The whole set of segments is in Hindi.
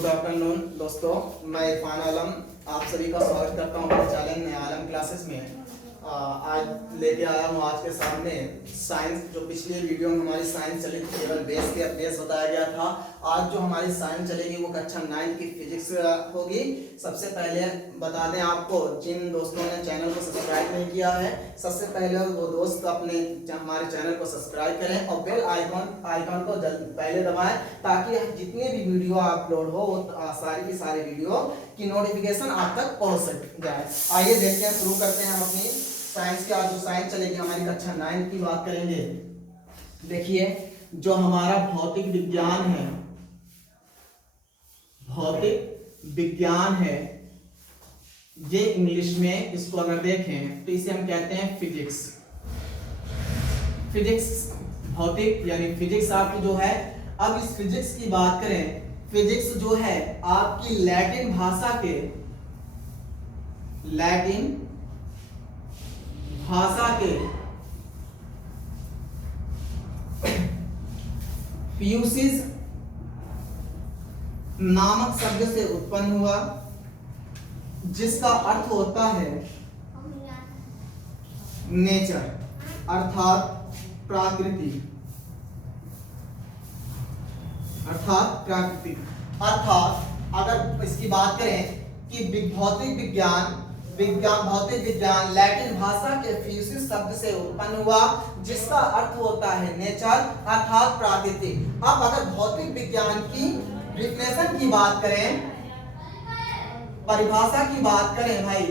गुड आफ्टरनून दोस्तों, मैं इरफान आलम आप सभी का स्वागत करता हूँ अपने चैनल में आलम क्लासेस में। आज लेके आया हूँ आज के सामने साइंस। जो पिछली वीडियो में हमारी साइंस चली थी केवल बेस बताया गया था। आज जो हमारी साइंस चलेगी वो कक्षा 9 की फिजिक्स होगी। सबसे पहले बता दें आपको, जिन दोस्तों ने चैनल को सब्सक्राइब नहीं किया है, सबसे पहले वो दोस्त अपने हमारे चैनल को सब्सक्राइब करें और बेल आइकॉन को पहले दबाएं, ताकि जितने भी वीडियो अपलोड हो वो सारी की सारी वीडियो की नोटिफिकेशन आप तक पहुंच जाए। आइए देखते हैं, शुरू करते हैं हम अपनी साइंस की। आज जो साइंस चलेगी हमारी कक्षा 9 की बात करेंगे। देखिए, जो हमारा भौतिक विज्ञान है, भौतिक विज्ञान है, ये इंग्लिश में इसको अगर देखें तो इसे हम कहते हैं फिजिक्स। फिजिक्स भौतिक यानी फिजिक्स आपकी जो है। अब इस फिजिक्स की बात करें, फिजिक्स जो है आपकी लैटिन भाषा के फ्यूसिस नामक शब्द से उत्पन्न हुआ, जिसका अर्थ होता है नेचर अर्थात प्रकृति। अर्थात अगर इसकी बात करें कि भौतिक विज्ञान लैटिन भाषा के फ्यूसिस शब्द से उत्पन्न हुआ, जिसका अर्थ होता है नेचर अर्थात प्रकृति। अब अगर भौतिक विज्ञान की डिफिनेशन की बात करें, परिभाषा की बात करें भाई,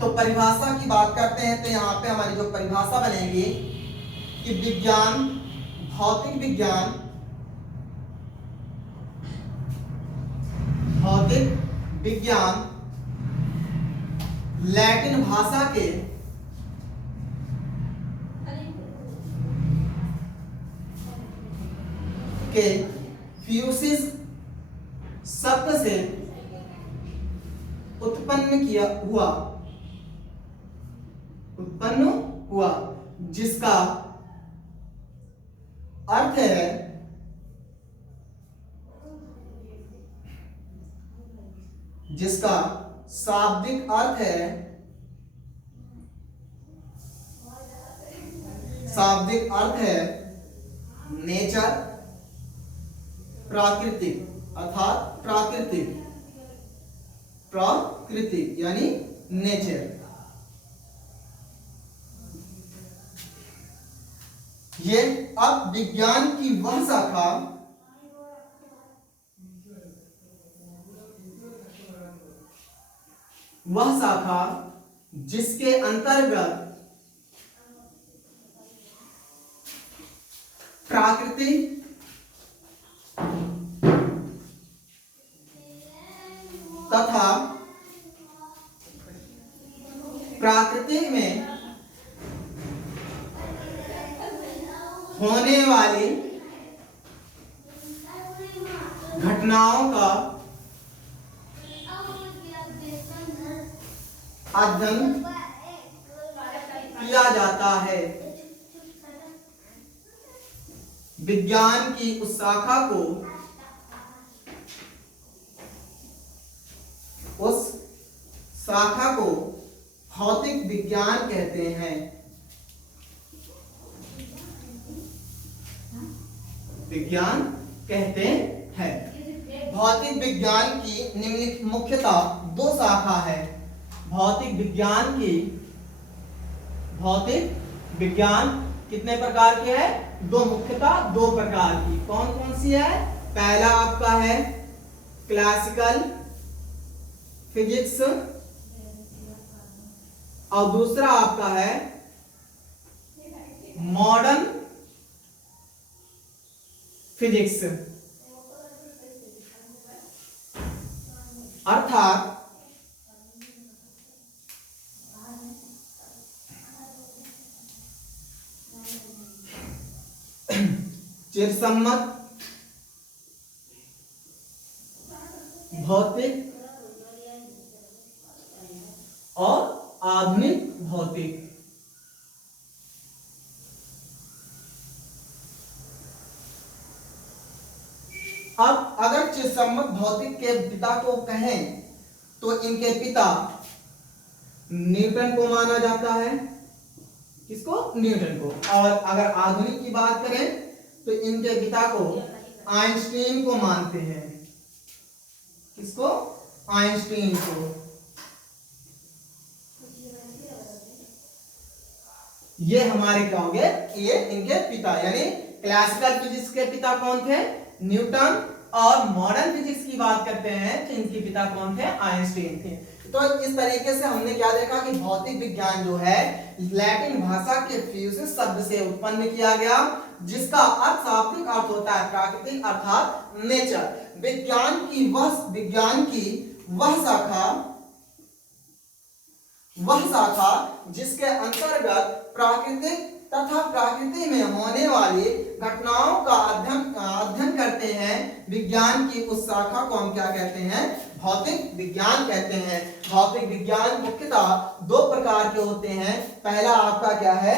तो परिभाषा की बात करते हैं तो यहाँ पे हमारी जो परिभाषा बनेगी कि भौतिक विज्ञान लैटिन भाषा के फ्यूसिस शब्द से उत्पन्न हुआ, जिसका अर्थ है जिसका शाब्दिक अर्थ है नेचर प्राकृतिक अर्थात प्राकृतिक यानी नेचर। ये अब विज्ञान की वह शाखा जिसके अंतर्गत प्रकृति तथा प्रकृति में होने वाली घटनाओं का अध्ययन किया जाता है। विज्ञान की उस शाखा को भौतिक विज्ञान कहते हैं। भौतिक विज्ञान की निम्नलिखित मुख्यतः दो शाखा है। भौतिक विज्ञान कितने प्रकार के है? मुख्यतः दो प्रकार की। कौन कौन सी है? पहला आपका है क्लासिकल फिजिक्स और दूसरा आपका है मॉडर्न फिजिक्स। अर्थात चिरसम्मत भौतिक और आधुनिक भौतिक। अब अगर चिदसम्मत भौतिक के पिता को कहें तो इनके पिता न्यूटन को माना जाता है। किसको? न्यूटन को। और अगर आधुनिक की बात करें तो इनके पिता को आइंस्टीन को मानते हैं। किसको? आइंस्टीन को। ये हमारे क्या होंगे? ये इनके पिता, यानी क्लासिकल फिजिक्स के पिता कौन थे? न्यूटन। और मॉडर्न फिजिक्स की बात करते हैं तो इनके पिता कौन थे? आइंस्टीन थे। तो इस तरीके से हमने क्या देखा कि भौतिक विज्ञान जो है लैटिन भाषा के फ्यूसिस शब्द से उत्पन्न किया गया, जिसका अर्थ शाब्दिक अर्थ होता है प्राकृतिक अर्थात नेचर। विज्ञान की वह शाखा जिसके अंतर्गत प्राकृतिक तथा प्रकृति में होने वाली घटनाओं का अध्ययन करते हैं, विज्ञान की उस शाखा को हम क्या कहते हैं? भौतिक विज्ञान कहते हैं। भौतिक विज्ञान मुख्यतः दो प्रकार के होते हैं। पहला आपका क्या है?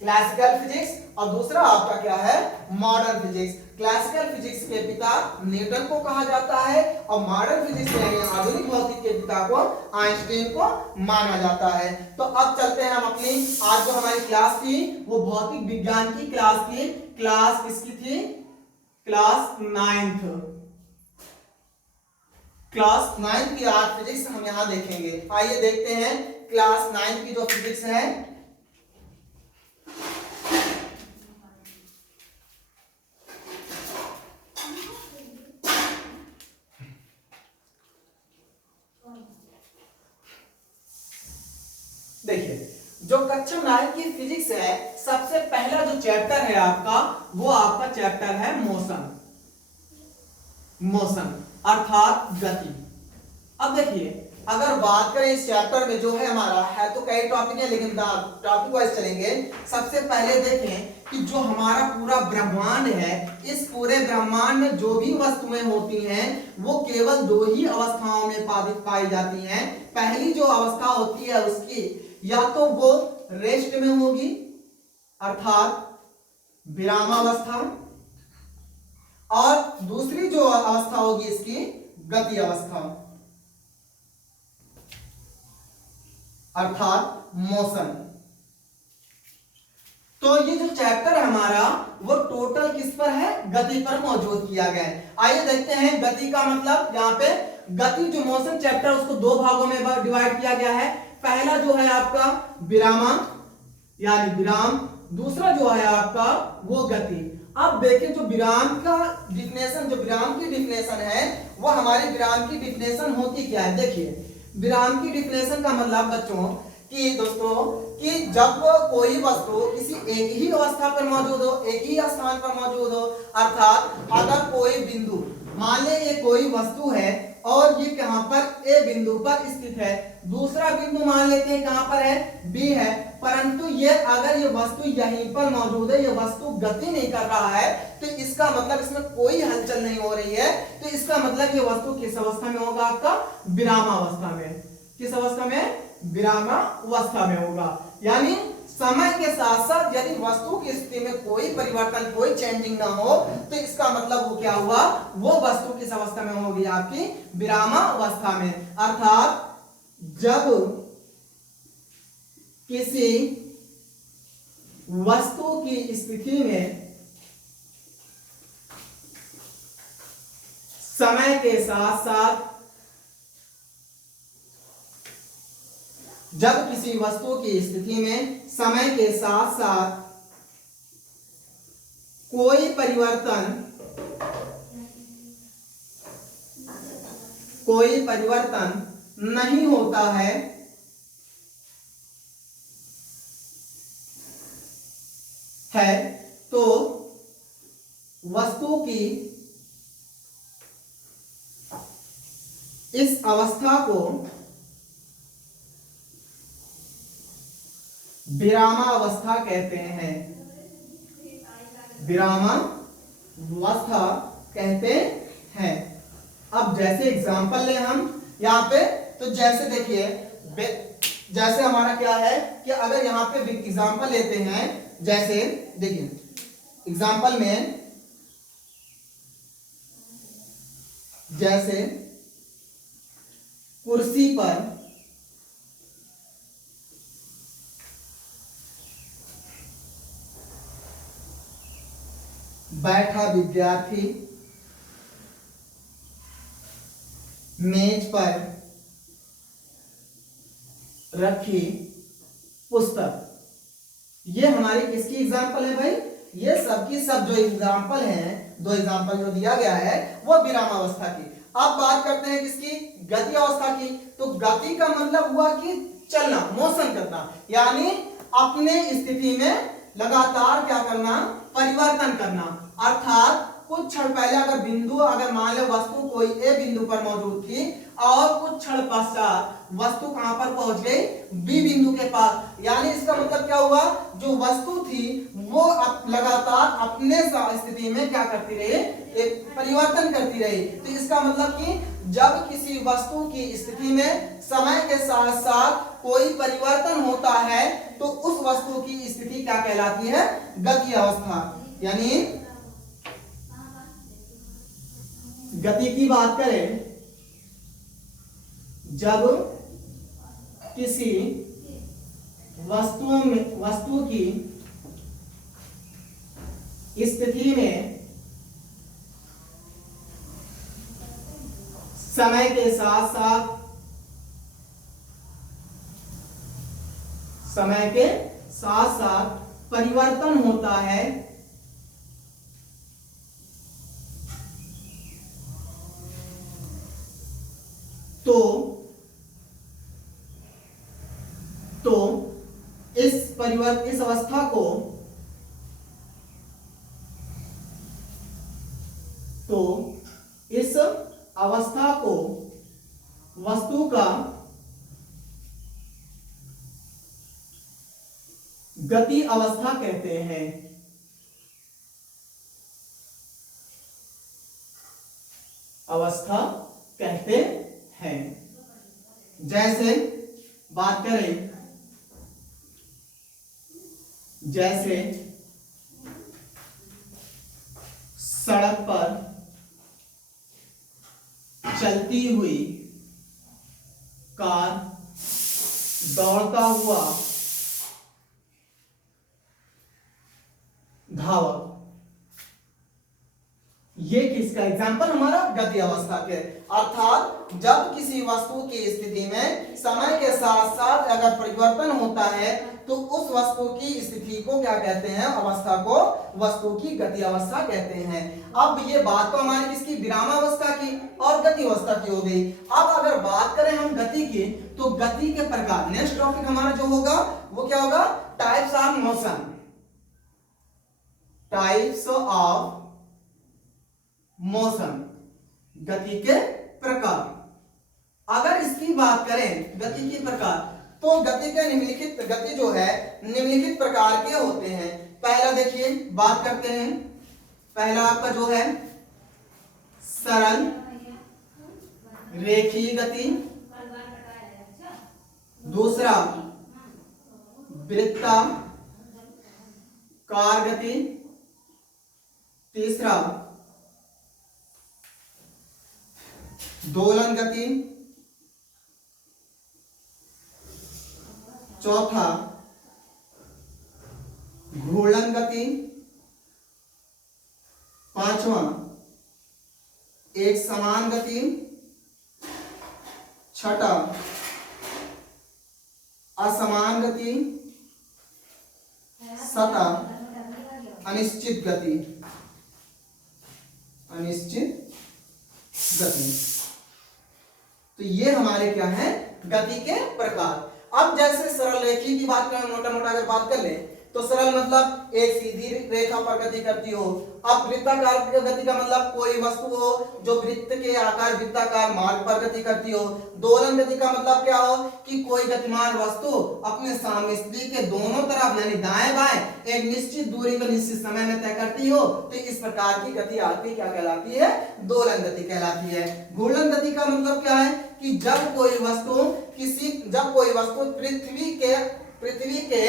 क्लासिकल फिजिक्स, और दूसरा आपका क्या है? Modern physics. क्लासिकल फिजिक्स के पिता न्यूटन को कहा जाता है और मॉडर्न फिजिक्स यानी आधुनिक भौतिक के पिता को आइंस्टीन को माना जाता है। तो अब चलते हैं हम अपनी आज जो हमारी क्लास थी वो भौतिक विज्ञान की क्लास थी। क्लास किसकी थी? Class 9th। क्लास 9th की आज फिजिक्स हम यहां देखेंगे। आइए देखते हैं क्लास 9th की जो फिजिक्स है। देखिए, जो कक्षा 9 की फिजिक्स है, सबसे पहला जो चैप्टर है आपका वो आपका चैप्टर है मोशन अर्थात गति। अब देखिए, अगर बात करें इस चैप्टर में जो है हमारा है तो कई टॉपिक है, लेकिन टॉपिक वाइज चलेंगे। सबसे पहले देखें कि जो हमारा पूरा ब्रह्मांड है, इस पूरे ब्रह्मांड में जो भी वस्तुएं होती हैं वो केवल दो ही अवस्थाओं में पाई जाती हैं। पहली जो अवस्था होती है उसकी या तो वो रेस्ट में होगी अर्थात विरामावस्था, और दूसरी जो अवस्था होगी इसकी गति अवस्था अर्थात मोशन। तो ये जो चैप्टर है हमारा वो टोटल किस पर है? गति पर मौजूद किया गया है। आइए देखते हैं गति का मतलब। यहाँ पे गति जो मोशन चैप्टर उसको दो भागों में डिवाइड किया गया है। पहला जो है आपका विरामा यानी विराम, दूसरा जो है आपका वो गति। अब देखिए, जो विराम का डिफिनेशन, जो विराम की डिफिनेशन है वो हमारी विराम की डिफिनेशन होती क्या है? देखिए, विराम की डिफिनेशन का मतलब बच्चों कि दोस्तों कि जब कोई वस्तु किसी एक ही अवस्था पर मौजूद हो, एक ही स्थान पर मौजूद हो, अर्थात अगर कोई बिंदु, मान ले ये कोई वस्तु है और ये कहां पर? ए बिंदु पर स्थित है। दूसरा बिंदु मान लेते हैं कहां पर है? बी है। परंतु ये अगर ये वस्तु यहीं पर मौजूद है, ये वस्तु गति नहीं कर रहा है, तो इसका मतलब इसमें कोई हलचल नहीं हो रही है, तो इसका मतलब ये वस्तु किस अवस्था में होगा? आपका विरामावस्था में। किस अवस्था में? विरामावस्था में होगा। यानी समय के साथ साथ यदि वस्तु की स्थिति में कोई परिवर्तन, कोई चेंजिंग ना हो, तो इसका मतलब वो क्या हुआ? वो वस्तु किस अवस्था में होगी? आपकी विरामावस्था में। अर्थात जब किसी वस्तु की स्थिति में समय के साथ साथ, जब किसी वस्तु की स्थिति में समय के साथ साथ कोई परिवर्तन नहीं होता है तो वस्तु की इस अवस्था को विरामावस्था कहते हैं। विरामावस्था कहते हैं। अब जैसे एग्जांपल ले हम यहाँ पे, तो जैसे देखिए, जैसे हमारा क्या है कि अगर यहाँ पे एग्जांपल लेते हैं, जैसे देखिए एग्जांपल में जैसे कुर्सी पर बैठा विद्यार्थी, मेज पर रखी पुस्तक। ये हमारी किसकी एग्जाम्पल है भाई? ये सबकी सब जो एग्जाम्पल हैं, दो एग्जाम्पल जो दिया गया है वो विरामावस्था की। अब बात करते हैं किसकी? गति अवस्था की। तो गति का मतलब हुआ कि चलना, मोशन करना, यानी अपने स्थिति में लगातार क्या करना? परिवर्तन करना। अर्थात कुछ क्षण पहले अगर बिंदु, अगर मान लो वस्तु कोई ए बिंदु पर मौजूद थी और कुछ क्षण पश्चात वस्तु कहां पर पहुंच गई? बी बिंदु के पास, यानी इसका मतलब क्या हुआ? जो वस्तु थी वो लगातार अपने स्थिति में क्या करती रही? एक परिवर्तन करती रही। तो इसका मतलब कि जब किसी वस्तु की स्थिति में समय के साथ साथ कोई परिवर्तन होता है तो उस वस्तु की स्थिति क्या कहलाती है? गति अवस्था। यानी गति की बात करें, जब किसी वस्तु की स्थिति में समय के साथ साथ परिवर्तन होता है तो इस अवस्था को वस्तु का गति अवस्था कहते हैं। अवस्था कहते हैं। जैसे बात करें, जैसे सड़क पर चलती हुई कार, दौड़ता हुआ धावक। ये किसका एग्जाम्पल? हमारा गति अवस्था के। अर्थात जब किसी वस्तु की स्थिति में समय के साथ साथ अगर परिवर्तन होता है तो उस वस्तु की स्थिति को क्या कहते हैं? अवस्था को वस्तु की गति अवस्था कहते हैं। अब ये बात तो हमारी किसकी? विरामावस्था की और गति अवस्था की हो गई। अब अगर बात करें हम गति की, तो गति के प्रकार, नेक्स्ट टॉपिक हमारा जो होगा वो क्या होगा? Types of motion. Types of motion, गति के प्रकार। अगर इसकी बात करें गति के प्रकार, तो गति के निम्नलिखित, गति जो है निम्नलिखित प्रकार के होते हैं। पहला देखिए, बात करते हैं, पहला आपका जो है सरल रेखीय गति, दूसरा वृत्ताकार गति, तीसरा दोलन गति, चौथा घूर्णन गति, पांचवा एक समान गति, छठा असमान गति, सातवां अनिश्चित गति। अनिश्चित गति। तो ये हमारे क्या है? गति के प्रकार। अब जैसे सरल रेखी की बात करें, मोटा मोटा अगर बात कर ले तो सरल मतलब एक सीधी रेखा पर गति करती हो। अब वृत्ताकार गति का मतलब कोई वस्तु हो जो वृत्त के आकार, वृत्ताकार मार्ग पर गति करती हो। दोलन गति का मतलब क्या हो? कि कोई गतिमान वस्तु अपने सामने के दोनों तरफ यानी दाएं बाएं एक निश्चित दूरी को निश्चित समय में तय करती हो। तो इस प्रकार की गति आपकी क्या कहलाती है? दोलन गति कहलाती है। घूर्णन गति का मतलब क्या है? कि जब कोई वस्तु पृथ्वी के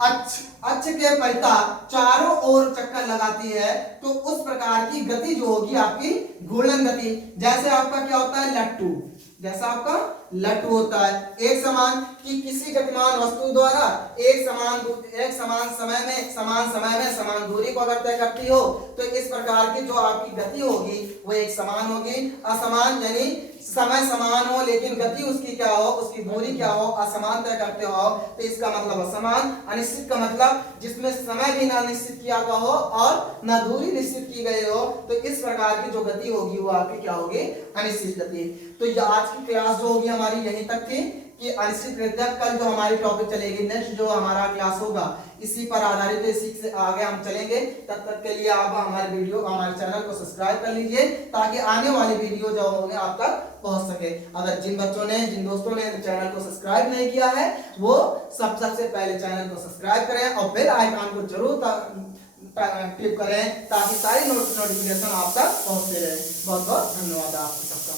अक्ष के परिता चारों ओर चक्कर लगाती है तो उस प्रकार की गति जो होगी आपकी घूर्णन गति। जैसे आपका क्या होता है लट्टू, जैसा आपका लट्टू होता है, एक समान कि किसी गतिमान वस्तु द्वारा एक समान समय में समान दूरी को अगर तय करती हो तो इस प्रकार की जो आपकी गति होगी वो एक समान होगी। असमान यानी समय समान हो लेकिन गति उसकी क्या हो, उसकी दूरी क्या हो, असमान तय करते हो तो इसका मतलब असमान। अनिश्चित का मतलब जिसमें समय भी ना निश्चित किया गया हो और ना दूरी निश्चित की गई हो तो इस प्रकार की जो गति होगी वो आपकी क्या होगी, अनिश्चित गति। तो ये आज की क्लास जो होगी हमारी यहीं तक थी कि अनिश्चित गति। कल जो हमारी टॉपिक चलेगी, नेक्स्ट जो हमारा क्लास होगा इसी पर आधारित, इसी से आगे हम चलेंगे। तब तक के लिए आप हमारे चैनल को सब्सक्राइब कर लीजिए ताकि आने वाली वीडियो जो होंगे आप तक पहुंच सके। अगर जिन दोस्तों ने चैनल को सब्सक्राइब नहीं किया है वो सबसे पहले चैनल को सब्सक्राइब करें और बेल आइकन को जरूर क्लिक करें ताकि सारी नोटिफिकेशन आप तक पहुंचते रहे। बहुत बहुत धन्यवाद आप सबका।